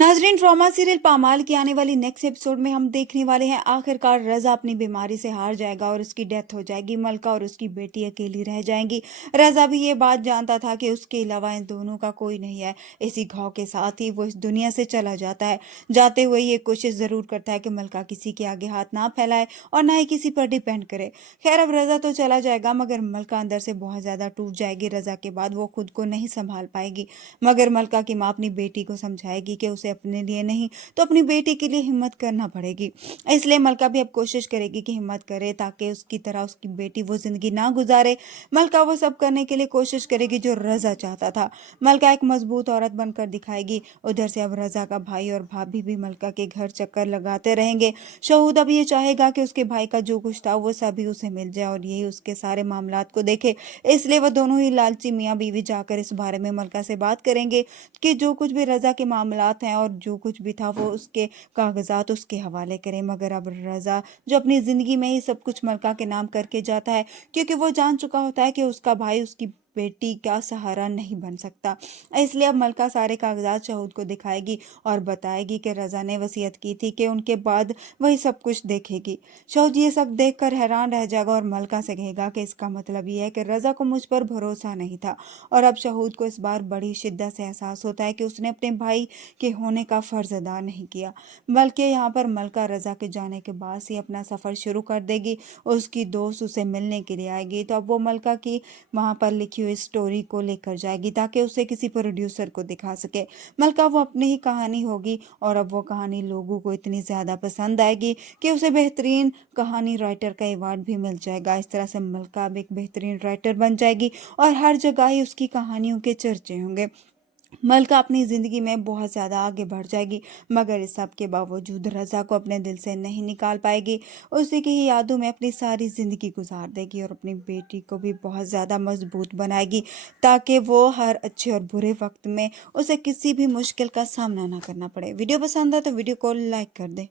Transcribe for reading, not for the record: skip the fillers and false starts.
नाजरीन, drama serial पामाल की आने वाली नेक्स्ट एपिसोड में हम देखने वाले हैं आखिरकार रजा अपनी बीमारी से हार जाएगा और उसकी डेथ हो जाएगी। मलका और उसकी बेटी अकेली रह जाएंगी। रजा भी ये बात जानता था कि उसके अलावा इन दोनों का कोई नहीं है। इसी घाव के साथ ही वो इस दुनिया से चला जाता है। जाते हुए ये कोशिश जरूर करता है कि मलका किसी के आगे हाथ ना फैलाए और ना ही किसी पर डिपेंड करे। खैर, अब रजा तो चला जाएगा मगर मलका अंदर से बहुत ज्यादा टूट जाएगी। रजा के बाद वो खुद को नहीं संभाल पाएगी। मगर मलका की माँ अपनी बेटी को समझाएगी कि उसे अपने लिए नहीं तो अपनी बेटी के लिए हिम्मत करना पड़ेगी। इसलिए मलका भी अब कोशिश करेगी कि हिम्मत करे ताकि उसकी तरह उसकी बेटी वो जिंदगी ना गुजारे। मलका वो सब करने के लिए कोशिश करेगी जो रजा चाहता था। मलका एक मजबूत औरत बनकर दिखाएगी। उधर से अब रजा का भाई और भाभी भी मलका के घर चक्कर लगाते रहेंगे। शहूद अब ये चाहेगा कि उसके भाई का जो कुछ था वो सभी उसे मिल जाए और यही उसके सारे मामलात को देखे। इसलिए वह दोनों ही लालची मियाँ बीवी जाकर इस बारे में मलका से बात करेंगे कि जो कुछ भी रजा के मामलात हैं और जो कुछ भी था वो उसके कागजात उसके हवाले करें। मगर अब रजा जो अपनी जिंदगी में ही सब कुछ मलका के नाम करके जाता है, क्योंकि वो जान चुका होता है कि उसका भाई उसकी बेटी का सहारा नहीं बन सकता। इसलिए अब मलका सारे कागजात शहूद को दिखाएगी और बताएगी कि रजा ने वसीयत की थी कि उनके बाद वही सब कुछ देखेगी। शहूद ये सब देखकर हैरान रह जाएगा और मलका से कहेगा कि इसका मतलब ये है कि रजा को मुझ पर भरोसा नहीं था। और अब शहूद को इस बार बड़ी शिद्दत से एहसास होता है कि उसने अपने भाई के होने का फर्ज अदा नहीं किया। बल्कि यहाँ पर मलका रजा के जाने के बाद से अपना सफर शुरू कर देगी। उसकी दोस्त उसे मिलने के लिए आएगी तो अब वो मलका की वहां पर लिखी हुई स्टोरी को लेकर जाएगी ताकि उसे किसी प्रोड्यूसर को दिखा सके। मलका वो अपनी ही कहानी होगी और अब वो कहानी लोगों को इतनी ज्यादा पसंद आएगी कि उसे बेहतरीन कहानी राइटर का अवार्ड भी मिल जाएगा। इस तरह से मलका अब एक बेहतरीन राइटर बन जाएगी और हर जगह ही उसकी कहानियों के चर्चे होंगे। मलका अपनी जिंदगी में बहुत ज्यादा आगे बढ़ जाएगी मगर इस सब के बावजूद रजा को अपने दिल से नहीं निकाल पाएगी। उसी की ही यादों में अपनी सारी जिंदगी गुजार देगी और अपनी बेटी को भी बहुत ज्यादा मजबूत बनाएगी ताकि वो हर अच्छे और बुरे वक्त में उसे किसी भी मुश्किल का सामना ना करना पड़े। वीडियो पसंद है तो वीडियो को लाइक कर दे।